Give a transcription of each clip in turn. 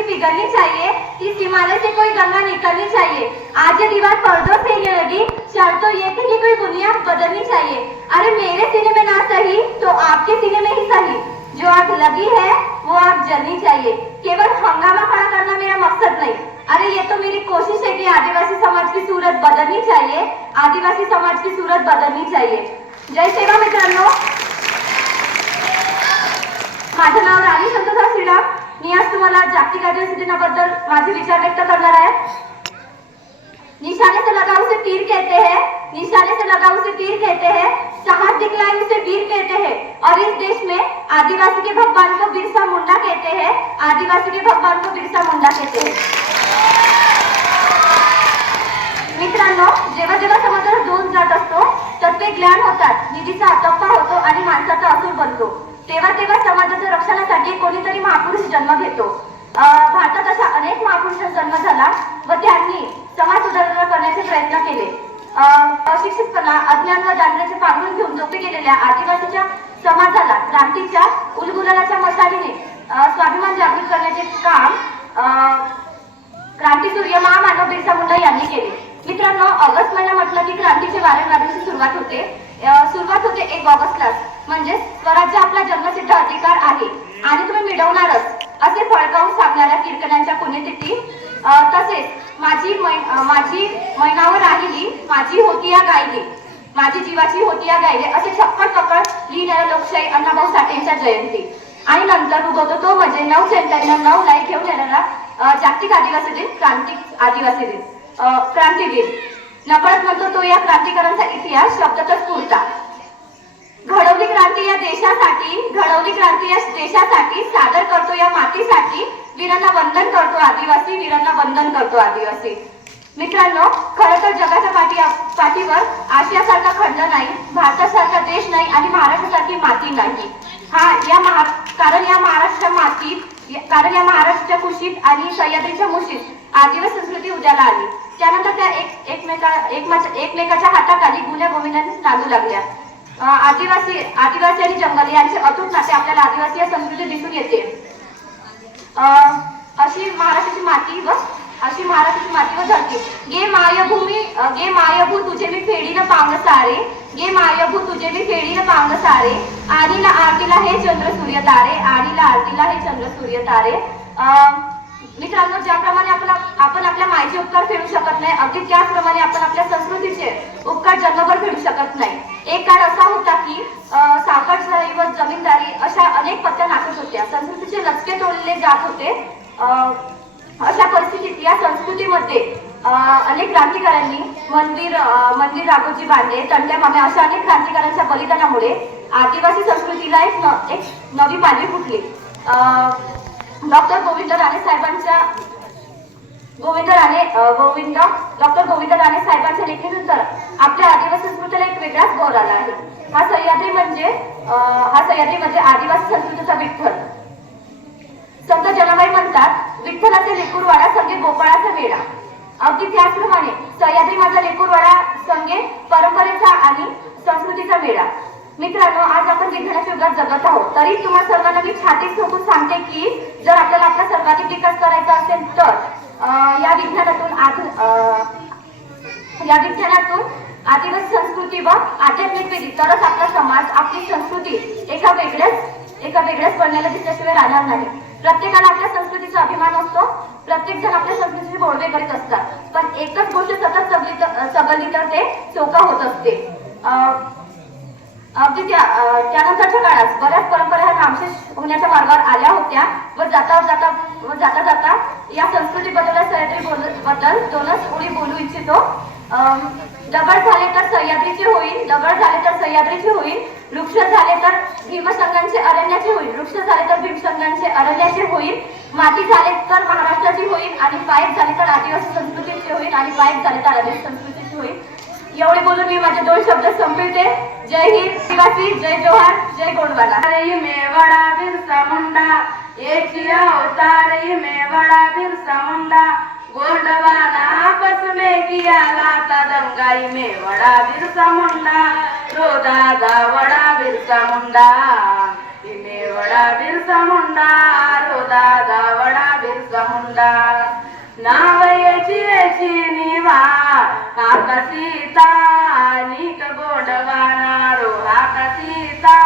कभी पिघलनी चाहिए, इस हिमालय से कोई गंगा निकलनी चाहिए। आज ये दीवार पर्दों से ये लगी शर्त तो ये थी कि कोई दुनिया बदलनी चाहिए। अरे मेरे सीने में ना सही तो आपके सीने में ही सही। जो आग लगी है, वो आग जलनी चाहिए। केवल हंगामा खड़ा करना मेरा मकसद नहीं। अरे ये तो मेरी कोशिश है कि आदिवासी समाज की सूरत बदलनी चाहिए। आदिवासी समाज की सूरत बदलनी चाहिए। जय सेवा मित्रांनो। माझं नाव राणी संतोषा श्रीराम। मी आज तुम्हाला जागतिक आदिवासी दिनाबद्दल माझे विचार व्यक्त करणार आहे. निशाने से लगा उसे तीर कहते हैं निशाने से लगा उसे तीर कहते हैं साहस दिखलाए उसे वीर कहते हैं. और इस देश में आदिवासी के भगवान को बिरसा मुंडा कहते हैं आदिवासी के भगवान को बिरसा मुंडा कहते हैं. मित्रांनो जेव्हा जेव्हा समाजाला दोन जात असतो तर ते ज्ञान होतात निधीचा अतप्पा होतो आणि माणसाचा असूर बनतो. तेव्हा तेव्हा समाजाच्या रक्षणासाठी कोणीतरी महापुरुष जन्म घेतो. भारतात अशा अनेक महापुरुषांचा जन्म झाला व त्यांनी समाज सुधारणा करण्याचे प्रयत्न केले. अं, अशिक्षितपणा अज्ञान व जाणण्याचे पांघरून घेऊन झोपे गेलेल्या आदिवासीच्या समाजाला क्रांतीच्या उलगुलाच्या मसालीने स्वाभिमान जागृत करण्याचे काम अं, क्रांतीसूर्य महामानव बिरसा मुंडा यांनी केले. मित्रांनो ऑगस्ट महिना म्हटलं की क्रांतीचे वारंवारीची सुरुवात होते. सुरुवात होते एक ऑगस्टला म्हणजे स्वराज्य आपला जन्मसिद्ध अधिकार आहे. आणि तुम्ही मिळवणारच. असे फळकावून सांगणाऱ्या कीर्तनांच्या पुण्यतिथी तसेच माझी माझी मैनावर राहिली माझी होती या गायली. माझी जीवाची होती या गायले. असे छप्पड पकड लिहिणाऱ्या लोकशाही अण्णाभाऊ साठेंच्या जयंती. आणि नंतर उगवतो तो म्हणजे नऊ चैतन्य नऊ लाई घेऊन येणारा जागतिक आदिवासी दिन क्रांतिक आदिवासी दिन. क्रांतीवीर नकळत म्हणतो तो या क्रांतिकारांचा इतिहास शब्दातच पुरता. घडवली क्रांती या देशासाठी घडवली क्रांती या देशासाठी सादर करतो या मातीसाठी वीरांना वंदन करतो आदिवासी वीरांना वंदन करतो आदिवासी. मित्रांनो खरं तर जगाच्या पाठी पाठीवर आशियासारखा खंड नाही भारतासारखा देश नाही आणि महाराष्ट्रासारखी माती नाही. हा या महा कारण या महाराष्ट्र मातीत कारण या महाराष्ट्राच्या कुशीत आणि सह्याद्रीच्या मुशीत आदिवासी संस्कृती उद्याला आली. त्यानंतर त्या एक एकमेका एकमेक- एकमेकाच्या हाताखाली गुन्ह्या गोविंदांनी नांदू लागल्या. आदिवासी आदिवासी आणि जंगली यांचे अतूट नाते आपल्याला आदिवासी या संस्कृती दिसून येते. अशी महाराष्ट्राची माती व अशी महाराष्ट्राची माती व धरती. गे मायभूमी गे मायभू तुझे मी फेडीनं पावलं सारे. गे मायभू तुझे मी फेडीनं पावलं सारे. आणीला आरतीला हे चंद्र सूर्य तारे आणीला आरतीला हे चंद्र सूर्य तारे. अं, मित्रांनो ज्याप्रमाणे आपण आपण आपल्या मायचे उपकार फेडू शकत नाही अगदी त्याचप्रमाणे आपण आपल्या संस्कृतीचे उपकार जन्मभर फेडू शकत नाही. एक काळ असा होता की अं, व जमीनदारी अशा अनेक पत्त्या नाचत होत्या. संस्कृतीचे लचके तोडले जात होते. अशा परिस्थितीत या संस्कृतीमध्ये अनेक क्रांतिकारांनी मंदिर मंदिर राघोजी बांधे तंट्या मामे अशा अनेक क्रांतिकारांच्या बलिदानामुळे आदिवासी संस्कृतीला एक न, एक नवी पाणी फुटली. डॉक्टर गोविंद राणे साहेबांच्या गोविंद राणे गोविंद डॉक्टर गोविंद राणे साहेबांच्या लेखीनंतर आपल्या आदिवासी संस्कृतीला एक वेगळाच गौर आला आहे. हा सह्याद्री म्हणजे हा सह्याद्री म्हणजे आदिवासी संस्कृतीचा विठ्ठल. संत जनाबाई म्हणतात विठ्ठलाचे लेकूरवाडा संगे गोपाळाचा वेळा अगदी त्याचप्रमाणे सह्याद्री माझा लेकूरवाडा संगे परंपरेचा आणि संस्कृतीचा मेळा मित्रांनो आज आपण विज्ञानाच्या युगात जगत आहोत तरी तुम्हा सर्वांना मी छाती ठोकून सांगते की जर आपल्याला आपला सर्वाधिक विकास करायचा असेल तर या विज्ञानातून या विज्ञानातून आदिवासी संस्कृती व आध्यात्मिक विधी तरच आपला समाज आपली संस्कृती एका वेगळ्याच एका वेगळ्याच बनण्याला दिसल्याशिवाय राहणार नाही. प्रत्येकाला आपल्या संस्कृतीचा अभिमान असतो प्रत्येक जण आपल्या संस्कृतीचे बोडवे करीत असतात. पण एकच गोष्ट सतत सबली तर तर ते चोका होत असते. अं, अगदी त्या त्यानंतरच्या काळात बऱ्याच परंपरा ह्या नामशेष होण्याच्या मार्गावर आल्या होत्या. व जाता जाता व जाता जाता या संस्कृतीबद्दल सह्याद्री बोलबद्दल दोनच ओळी बोलू इच्छितो. अं, दगड झाले तर सह्याद्रीचे होईल दगड झाले तर सह्याद्रीचे होईल वृक्ष झाले तर भीमसंगांचे अरण्याचे होईल वृक्ष झाले तर भीमसंगांचे अरण्याचे होईल माती झाले तर महाराष्ट्राची होईल आणि पायक झाले तर आदिवासी संस्कृतीची होईल आणि पायक झाले तर आदिवासी संस्कृतीची होईल. एवढे बोलून मी माझे दोन शब्द संपविते. जय हिंद शिवासी जय जोहार जय गोंडवाला. अरे मेवाड़ा बिरसा मुंडा. एक अवतार मेवाड़ा बिरसा मुंडा. गोंडवाना आपस में किया लाता दंगाई मेवाड़ा बिरसा मुंडा. रो दादा वड़ा बिरसा मुंडा. मेवाड़ा बिरसा मुंडा. रो दादा वड़ा बिरसा मुंडा का सीता नीक गोंडवाना रोहा का सीता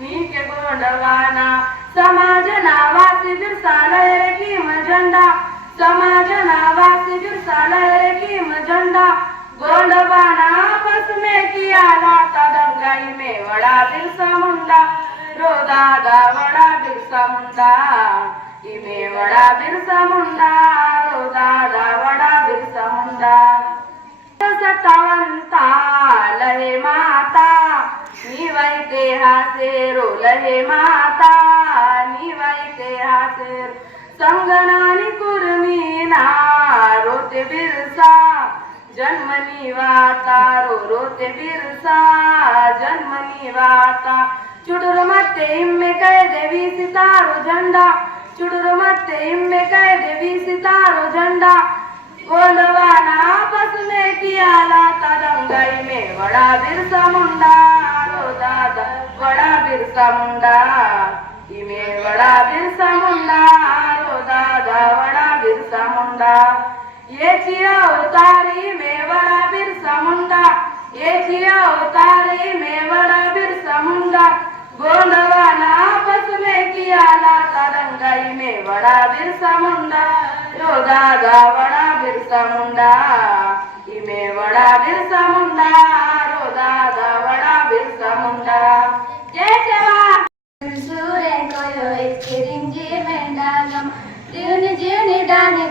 नीक गोंडवाना. समाज नावासी बिरसालय रे किम झंडा. समाज नावासी बिरसालय रे किम झंडा. गोंडवाना आपस में किया लाता दंगाई में वड़ा बिरसा मुंडा. रो दादा वड़ा बिरसा मुंडा. इमे वड़ा बिरसा मुंडा रो दादा वड़ा बिरसा मुंडा. सतावंता लहे माता निवैते हासे रो लहे माता निवैते हासे संगनानी कुर्मीना रोते बिरसा जन्मनी वाता रो रोते बिरसा जन्मनी वाता। चुडुर मते इम्मे कह देवी सितारो झंडा चुडुर मते इम्मे कह देवी सितारो झंडा। गोंडवाना में बड़ा बिरसा मुंडा रो दादा बड़ा बिरसा मुंडा इमे बड़ा बिरसा मुंडा रो दादा बड़ा बिरसा मुंडा ये चिया उतारी में बड़ा बिरसा मुंडा ये चिया उतारी में बड़ा बिरसा मुंडा गोंडवाना आपस में किया लाता दंगाई में बड़ा बिरसा मुंडा यो दादा बड़ा बिरसा मुंडा इमे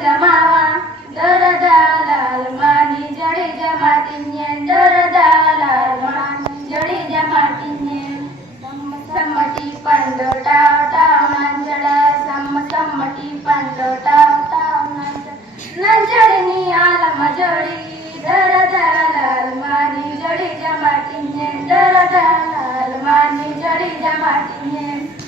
जमावा दर दालाल मानी जड़ी जमातीने दर दालाल मानी जड़ी जमातीने सम्मटी पंडो टाव नांजड सम सम्मटी टाव नांजड नांजडनी आलम जोडी दर दालाल मानी दर दालाल मानी